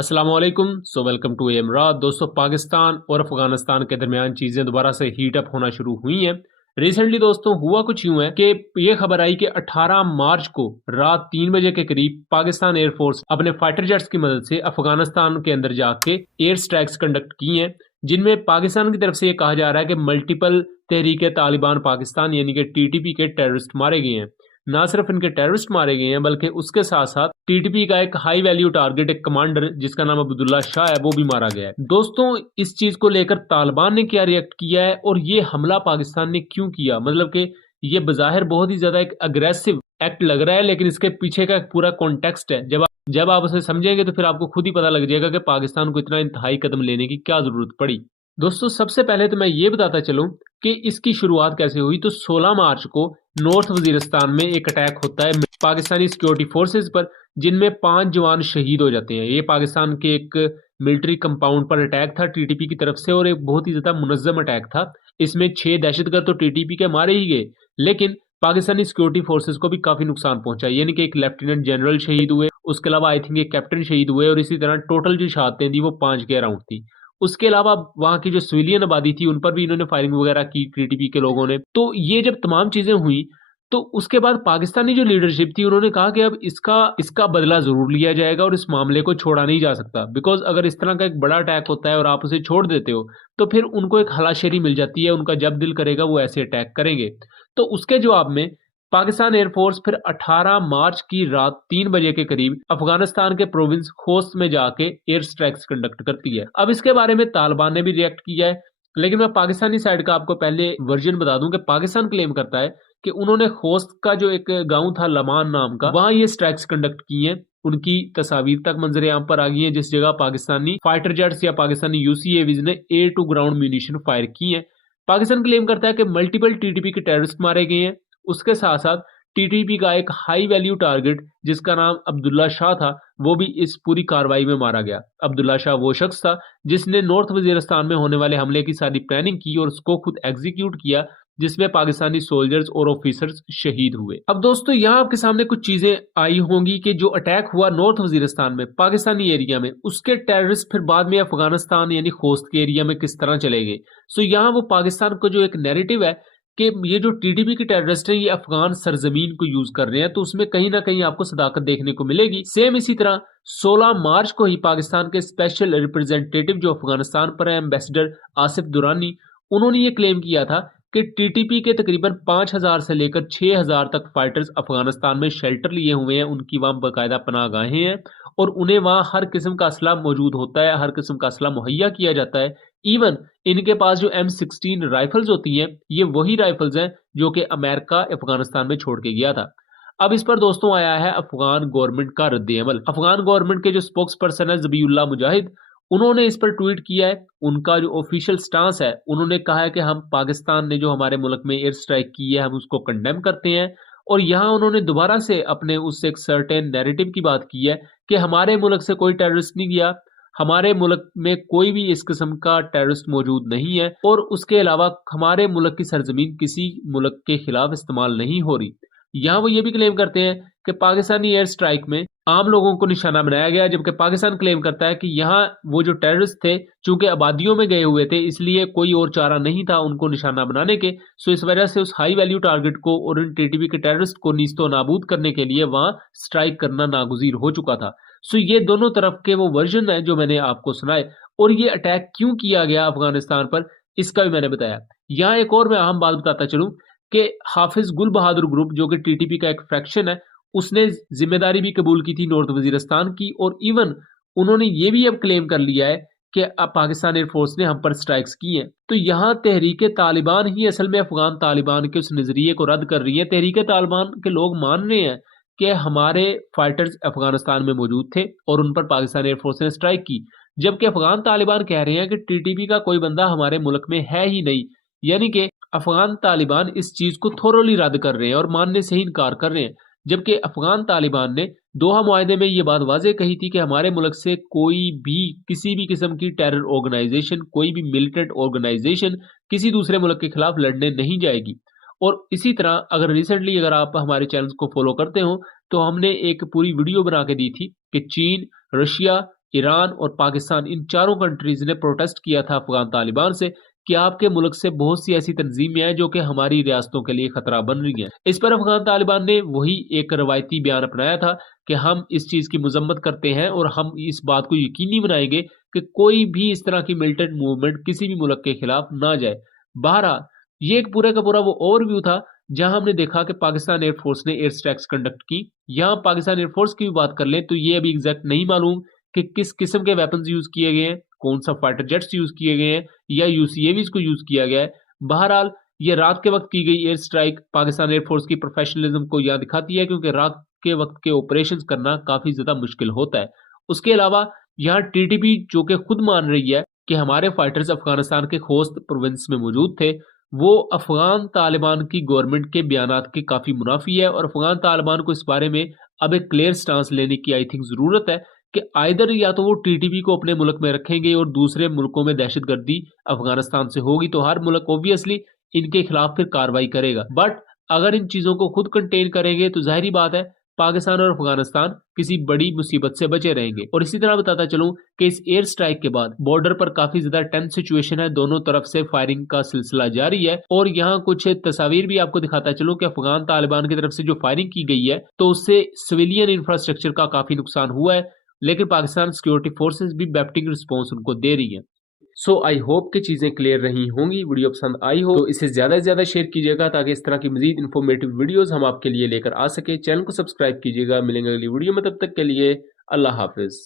अस्सलामुअलैकुम। Welcome to एमरात। दोस्तों, पाकिस्तान और अफगानिस्तान के दरमियान चीज़ें दोबारा से हीट अप होना शुरू हुई हैं। रिसेंटली दोस्तों हुआ कुछ यूं है कि ये खबर आई कि 18 मार्च को रात 3 बजे के करीब पाकिस्तान एयरफोर्स अपने फाइटर जेट्स की मदद से अफगानिस्तान के अंदर जाके एयर स्ट्राइक्स कंडक्ट की हैं, जिनमें पाकिस्तान की तरफ से ये कहा जा रहा है कि मल्टीपल तहरीक तालिबान पाकिस्तान यानी कि टीटीपी के टेररिस्ट मारे गए हैं। ना सिर्फ इनके टेररिस्ट मारे गए हैं बल्कि उसके साथ साथ टीटीपी का एक हाई वैल्यू टारगेट, एक कमांडर जिसका नाम अब्दुल्ला शाह है, वो भी मारा गया है। दोस्तों, इस चीज को लेकर तालिबान ने क्या रिएक्ट किया है और ये हमला पाकिस्तान ने क्यों किया, मतलब कि ये बज़ाहिर बहुत ही ज्यादा एक अग्रेसिव एक्ट लग रहा है, लेकिन इसके पीछे का एक पूरा कॉन्टेक्स्ट है। जब आप उसे समझेंगे तो फिर आपको खुद ही पता लग जाएगा कि पाकिस्तान को इतना इंतहाई कदम लेने की क्या जरूरत पड़ी। दोस्तों, सबसे पहले तो मैं ये बताता चलूं कि इसकी शुरुआत कैसे हुई। तो 16 मार्च को नॉर्थ वजीरिस्तान में एक अटैक होता है पाकिस्तानी सिक्योरिटी फोर्सेस पर, जिनमें 5 जवान शहीद हो जाते हैं। ये पाकिस्तान के एक मिलिट्री कंपाउंड पर अटैक था टीटीपी की तरफ से और एक बहुत ही ज्यादा मुनज्जम अटैक था। इसमें 6 दहशतगर्द तो टीटीपी के मारे ही गए, लेकिन पाकिस्तानी सिक्योरिटी फोर्सेस को भी काफी नुकसान पहुंचा, यानी कि एक लेफ्टिनेंट जनरल शहीद हुए, उसके अलावा आई थिंक एक कैप्टन शहीद हुए, और इसी तरह टोटल जो शहादतें थी वो 5 के अराउंड थी। उसके अलावा वहां की जो सिविलियन आबादी थी उन पर भी इन्होंने फायरिंग वगैरह की टीटीपी के लोगों ने। तो ये जब तमाम चीजें हुई तो उसके बाद पाकिस्तानी जो लीडरशिप थी उन्होंने कहा कि अब इसका इसका बदला जरूर लिया जाएगा और इस मामले को छोड़ा नहीं जा सकता। बिकॉज अगर इस तरह का एक बड़ा अटैक होता है और आप उसे छोड़ देते हो तो फिर उनको एक हलाशेरी मिल जाती है, उनका जब दिल करेगा वो ऐसे अटैक करेंगे। तो उसके जवाब में पाकिस्तान एयरफोर्स फिर 18 मार्च की रात 3 बजे के करीब अफगानिस्तान के प्रोविंस खोस्त में जाके एयर स्ट्राइक्स कंडक्ट करती है। अब इसके बारे में तालिबान ने भी रिएक्ट किया है, लेकिन मैं पाकिस्तानी साइड का आपको पहले वर्जन बता दूं कि पाकिस्तान क्लेम करता है कि उन्होंने खोस्त का जो एक गांव था लमान नाम का, वहां ये स्ट्राइक्स कंडक्ट की हैं। उनकी तस्वीर तक मंजर आम पर आ गई है, जिस जगह पाकिस्तानी फाइटर जेट्स या पाकिस्तानी यूसीएवीज ने air to ground munition fire की है। पाकिस्तान क्लेम करता है कि मल्टीपल टीटीपी के टेररिस्ट मारे गए हैं। उसके साथ साथ टीटीपी का एक हाई वैल्यू टारगेट जिसका नाम अब्दुल्ला शाह था, वो भी इस पूरी कार्रवाई में मारा गया। अब्दुल्ला शाह वो शख्स था जिसने नॉर्थ वजीरिस्तान में होने वाले हमले की सारी प्लानिंग की और उसको खुद एग्जीक्यूट किया, जिसमें पाकिस्तानी सोल्जर्स और ऑफिसर्स शहीद हुए। अब दोस्तों, यहाँ आपके सामने कुछ चीजें आई होंगी कि जो अटैक हुआ नॉर्थ वजीरिस्तान में पाकिस्तानी एरिया में, उसके टेररिस्ट फिर बाद में अफगानिस्तान यानी खोस्त के एरिया में किस तरह चले गए। सो यहाँ वो पाकिस्तान को जो एक नैरेटिव है कि ये जो टीटीपी के टेररिस्ट हैं ये अफगान सरजमीन को यूज कर रहे हैं, तो उसमें कहीं ना कहीं आपको सदाकत देखने को मिलेगी। सेम इसी तरह 16 मार्च को ही पाकिस्तान के स्पेशल रिप्रेजेंटेटिव जो अफगानिस्तान पर है, एम्बेसडर आसिफ दुरानी, उन्होंने ये क्लेम किया था कि टीटीपी के तकरीबन 5,000 से लेकर 6,000 तक फाइटर्स अफगानिस्तान में शेल्टर लिए हुए हैं। उनकी वहां बाकायदा पनाहगाहें हैं और उन्हें वहां हर किस्म का असला मौजूद होता है, हर किस्म का असला मुहैया किया जाता है। इवन इनके पास जो M16 राइफल्स होती हैं, ये वही राइफल्स हैं जो कि अमेरिका अफगानिस्तान में छोड़ के गया था। अब इस पर दोस्तों आया है अफगान गवर्नमेंट का रद्द-ए-अमल। अफगान गवर्नमेंट के जो स्पोक्स पर्सन है ज़बीउल्लाह मुजाहिद, उन्होंने इस पर ट्वीट किया है। उनका जो ऑफिशियल स्टांस है, उन्होंने कहा है कि हम पाकिस्तान ने जो हमारे मुल्क में एयर स्ट्राइक की है हम उसको कंडेम करते हैं। और यहाँ उन्होंने दोबारा से अपने उस एक सर्टेन नैरेटिव की बात की है कि हमारे मुल्क से कोई टेररिस्ट नहीं गया, हमारे मुल्क में कोई भी इस किस्म का टेररिस्ट मौजूद नहीं है, और उसके अलावा हमारे मुल्क की सरजमीन किसी मुल्क के खिलाफ इस्तेमाल नहीं हो रही। यहाँ वो ये भी क्लेम करते हैं कि पाकिस्तानी एयर स्ट्राइक में आम लोगों को निशाना बनाया गया, जबकि पाकिस्तान क्लेम करता है कि यहाँ वो जो टेररिस्ट थे चूंकि आबादियों में गए हुए थे, इसलिए कोई और चारा नहीं था उनको निशाना बनाने के। सो इस वजह से उस हाई वैल्यू टारगेट को और इन टीटीपी के टेररिस्ट को नीस्तो नाबूद करने के लिए वहां स्ट्राइक करना नागुजीर हो चुका था। सो ये दोनों तरफ के वो वर्जन है जो मैंने आपको सुनाए। और ये अटैक क्यों किया गया अफगानिस्तान पर, इसका भी मैंने बताया। यहाँ एक और मैं अहम बात बताता चलूं कि हाफिज गुल बहादुर ग्रुप जो कि टीटीपी का एक फ्रैक्शन है, उसने जिम्मेदारी भी कबूल की थी नॉर्थ वजीरिस्तान की, और इवन उन्होंने ये भी अब क्लेम कर लिया है कि अब पाकिस्तान एयरफोर्स ने हम पर स्ट्राइक्स की हैं। तो यहाँ तहरीक तालिबान ही असल में अफगान तालिबान के उस नजरिए को रद्द कर रही है। तहरीक तालिबान के लोग मान रहे हैं कि हमारे फाइटर्स अफगानिस्तान में मौजूद थे और उन पर पाकिस्तान एयरफोर्स ने स्ट्राइक की, जबकि अफगान तालिबान कह रहे हैं कि टीटीपी का कोई बंदा हमारे मुल्क में है ही नहीं। यानी कि अफगान तालिबान इस चीज को थोरोली रद्द कर रहे हैं और मानने से ही इनकार कर रहे हैं, जबकि अफगान तालिबान ने दोहा मुआहदे में ये बात वाजे कही थी कि हमारे मुल्क से कोई भी किसी भी किस्म की टेरर ऑर्गेनाइजेशन, कोई भी मिलिटेंट ऑर्गेनाइजेशन किसी दूसरे मुल्क के खिलाफ लड़ने नहीं जाएगी। और इसी तरह अगर आप हमारे चैनल को फॉलो करते हो तो हमने एक पूरी वीडियो बना के दी थी कि चीन, रशिया, ईरान और पाकिस्तान, इन चारों कंट्रीज ने प्रोटेस्ट किया था अफगान तालिबान से कि आपके मुल्क से बहुत सी ऐसी तंजीमें हैं जो कि हमारी रियासतों के लिए खतरा बन रही हैं। इस पर अफगान तालिबान ने वही एक रवायती बयान अपनाया था कि हम इस चीज की मजम्मत करते हैं और हम इस बात को यकीनी बनाएंगे कि कोई भी इस तरह की मिलिटेंट मूवमेंट किसी भी मुल्क के खिलाफ ना जाए। बहरहाल ये एक पूरा का पूरा वो ओवरव्यू था जहां हमने देखा कि पाकिस्तान एयरफोर्स ने एयर स्ट्राइक्स कंडक्ट की। यहां पाकिस्तान एयरफोर्स की भी बात कर लें तो ये अभी एग्जैक्ट नहीं मालूम कि किस किस्म के वेपन्स यूज किए गए हैं, कौन सा फाइटर जेट्स यूज किए गए हैं या यूसीएवीज को यूज किया गया है। बहरहाल ये रात के वक्त की गई एयर स्ट्राइक पाकिस्तान एयरफोर्स की प्रोफेशनलिज्म को यहाँ दिखाती है, क्योंकि रात के वक्त के ऑपरेशंस करना काफी ज्यादा मुश्किल होता है। उसके अलावा यहाँ टीटीपी जो कि खुद मान रही है कि हमारे फाइटर्स अफगानिस्तान के खोस्त प्रोविंस में मौजूद थे, वो अफगान तालिबान की गवर्नमेंट के बयानात के काफी मुनाफी है और अफगान तालिबान को इस बारे में अब एक क्लियर स्टांस लेने की आई थिंक जरूरत है कि आइदर या तो वो टीटीपी को अपने मुल्क में रखेंगे और दूसरे मुल्कों में दहशतगर्दी अफगानिस्तान से होगी तो हर मुल्क ऑब्वियसली इनके खिलाफ फिर कार्रवाई करेगा। बट अगर इन चीजों को खुद कंटेन करेंगे तो जाहिर बात है पाकिस्तान और अफगानिस्तान किसी बड़ी मुसीबत से बचे रहेंगे। और इसी तरह बताता चलूं कि इस एयर स्ट्राइक के बाद बॉर्डर पर काफी ज्यादा टेंस सिचुएशन है, दोनों तरफ से फायरिंग का सिलसिला जारी है। और यहाँ कुछ तस्वीर भी आपको दिखाता चलूं कि अफगान तालिबान की तरफ से जो फायरिंग की गई है तो उससे सिविलियन इंफ्रास्ट्रक्चर का काफी नुकसान हुआ है, लेकिन पाकिस्तान सिक्योरिटी फोर्सेस भी बेप्टिंग रिस्पॉन्स उनको दे रही है। सो आई होप कि चीज़ें क्लियर रही होंगी। वीडियो पसंद आई हो तो इसे ज़्यादा से ज़्यादा शेयर कीजिएगा ताकि इस तरह की मजीद इन्फॉर्मेटिव वीडियोस हम आपके लिए लेकर आ सके। चैनल को सब्सक्राइब कीजिएगा। मिलेंगे अगली वीडियो में, तब तक के लिए अल्लाह हाफिज़।